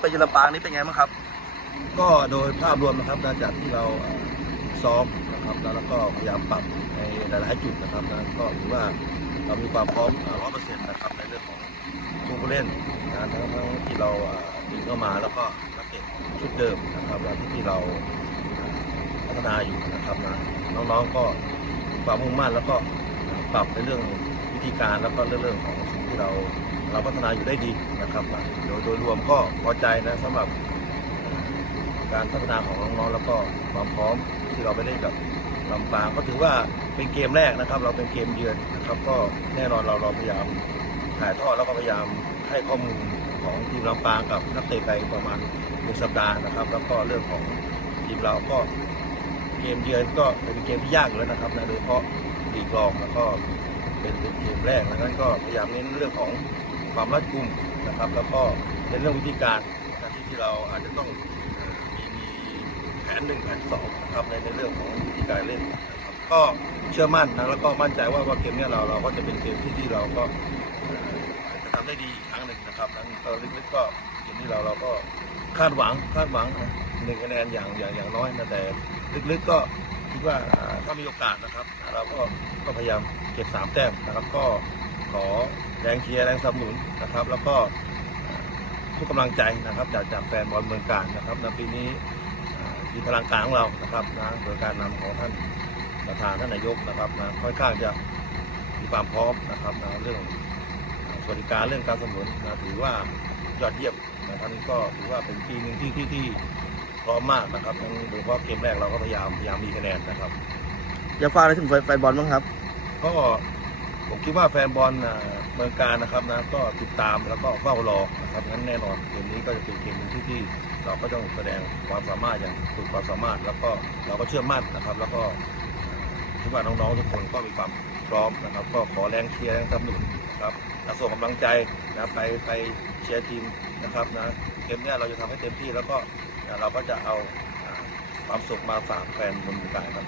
ไปยืนลำปางนี่เป็นไงบ้างครับ ก็โดยภาพรวมนะครับนะจากที่เราซ้อมนะครับแล้วก็พยายามปรับในหลายๆจุดนะครับนะก็ถือว่าเรามีความพร้อมร้อยเปอร์เซ็นต์นะครับในเรื่องของผู้เล่นนะทั้งทั้งที่เราเอ่อดึงเข้ามาแล้วก็นักเตะชุดเดิมนะครับแล้วที่เราพัฒนาอยู่นะครับนะน้องๆก็ความมุ่งมั่นแล้วก็ปรับในเรื่องวิธีการแล้วก็เรื่องของสิ่ง ที่เราเราพัฒนาอยู่ได้ดีนะครับโดยโดยรวมก็พอใจนะสำหรับการพัฒนาของน้องๆแล้วก็ความพร้อมที่เราไปเล่นกับลำปางก็ถือว่าเป็นเกมแรกนะครับ เราเป็นเกมเยือนนะครับ ก็แน่นอนเราเราพยายามถ่ายทอดแล้วก็พยายามให้ข้อมูลของทีมลำปางกับนักเตะไปประมาณหนึ่งสัปดาห์นะครับ แล้วก็เรื่องของทีมเราก็เกมเยือนก็เป็นเกมที่ยากอยู่แล้วนะครับนะโดยเฉพาะลีกรองแล้วก็ เป็นเกมแรกดังนั้นก็พยายามเน้นเรื่องของความรัดกุมนะครับ แล้วก็ในเรื่องวิธีการที่ที่เราอาจจะต้องมีแผนหนึ่งแผนสองนะครับในในเรื่องของวิธีการเล่นนะครับก็เชื่อมั่นนะแล้วก็มั่นใจว่าว่าเกมนี้เราเราก็จะเป็นเกมที่ที่เราก็จะทำได้ดีอีกครั้งหนึ่งนะครับนั้นก็ลึกๆก็เกมที่เราเราก็คาดหวังคาดหวังหนึ่งคะแนนอย่างอย่างอย่างน้อยนะแต่ลึกๆก็ คิดว่าถ้ามีโอกาสนะครับ เราก็ก็พยายามเก็บสามแต้มนะครับ ก็ขอแรงเชียร์แรงสนับสนุนนะครับ แล้วก็ทุกกำลังใจนะครับ จากจากแฟนบอลเมืองการนะครับในปีนี้อ่าทีพลังกลารของเรานะครับนะโดยการนำของท่านประธานท่านนายกนะครับนะค่อนข้างจะมีความพร้อมนะครับนะเรื่องสวัสดิการเรื่องการสนับสนุนนะถือว่ายอดเยี่ยมนะครับนี่ก็ถือว่าเป็นปีหนึ่งที่ที่ที่ ร้อมมากนะครับทั้งโดยเฉพาะเกมแรกเราก็พยายามพยายามมีคะแนนนะครับ อยากฝากอะไรถึงแฟนบอลบ้างครับ ก็ผมคิดว่าแฟนบอลน่ะเมืองการนะครับนะก็ติดตามแล้วก็เฝ้ารอนะครับงั้นแน่นอนเกมนี้ก็จะเป็นเกมหนึงที่ที่เราก็ต้องแสดงความสามารถอย่างสุดความสามารถ แล้วก็เราก็เชื่อมั่นนะครับ แล้วก็คิดว่าน้องๆทุกคนก็มีความพร้อมนะครับ ก็ขอแรงเชียร์แรงสนับสนุนนะครับและส่งกำลังใจนะไปไปเชียร์ทีมนะครับนะเกมเนี้ยเราจะทำให้เต็มที่แล้วก็ เราก็จะเอาความสุขมาฝากแฟนบนกายครับ